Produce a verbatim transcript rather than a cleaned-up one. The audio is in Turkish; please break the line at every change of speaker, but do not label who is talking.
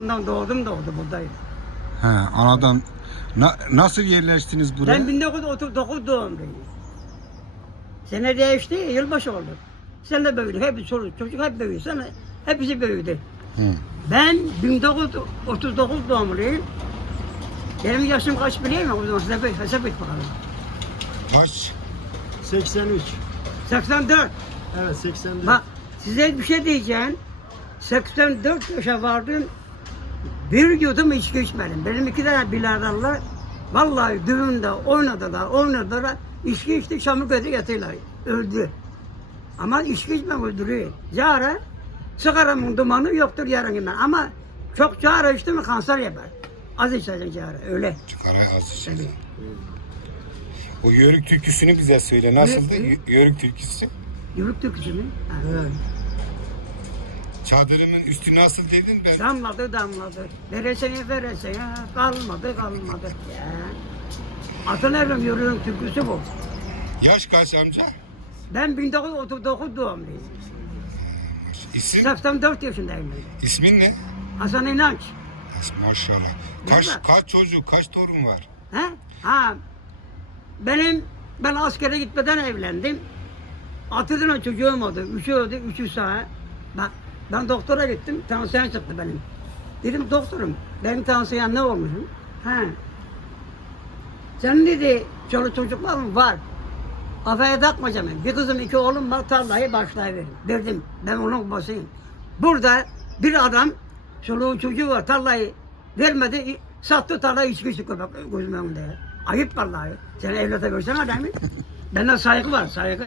Bundan doğdum doğdu buradayım.
He, anadan Na, nasıl yerleştiniz buraya?
Ben bin dokuz yüz otuz dokuz doğumluyum. Sene değişti, yılbaşı oldu. Sen de büyüdü, hep çocuk, çocuk hep büyüdü. Sen hepsi büyüdü.
Hı.
Ben bin dokuz yüz otuz dokuz doğumluyum. Benim yaşım kaç biliyor musun? O zaman hesap et, hesap et bakalım.
Kaç?
seksen üç.
seksen dört.
Evet seksen dört.
Bak size bir şey diyeceğim. seksen dört yaşa vardım. Bir yudum içki içmedim. Benim iki tane bilardarlar vallahi düğünde oynadılar, oynadılar. İçki içti, çamur gözü getirdiler. Öldü. Ama içki içmem öldürüyor. Cara, sigaramın dumanı yoktur yarın hemen. Ama çok cara içti mi kanser yapar. Az içeceksin cara, öyle.
Çıkara az içeceğiz. O yörük türküsünü bize söyle. Nasıldı
Ne?
y- yörük türküsü?
Yürük türküsü mü? Ha.
Evet.
Çadırımın üstü nasıl dedin ben?
Damladı damladı. Veresene veresene kalmadı kalmadı. Ya. Atın evrim yürüyün türküsü bu.
Yaş kaç amca?
Ben bin dokuz yüz otuz dokuz doğumluyum.
İsim?
seksen dört yaşındayım ben.
İsmin ne?
Hasan İnanç.
Maşallah.
Değil
Kaç,
mi?
kaç çocuk, kaç torun var?
He? Ha. Benim, ben askere gitmeden evlendim. Altı tane çocuğum oldu. Üçü öldü, üçü sağ. Bak, ben doktora gittim, tansiyon çıktı benim. Dedim doktorum, benim tansiyon ne olmuş? Ha. Senin dedi, çoluk çocuklar mı? Var. Kafaya takma canım. Bir kızım, iki oğlum var, tarlayı başlayıverin. Verdim, ben onun babasıyım. Burada bir adam, çoluğu çocuğu var, tarlayı vermedi, sattı tarlayı içki içti köpek gözümün önünde. Ayıp vallahi. Sen evlata versen adamı. Benden saygı var, saygı.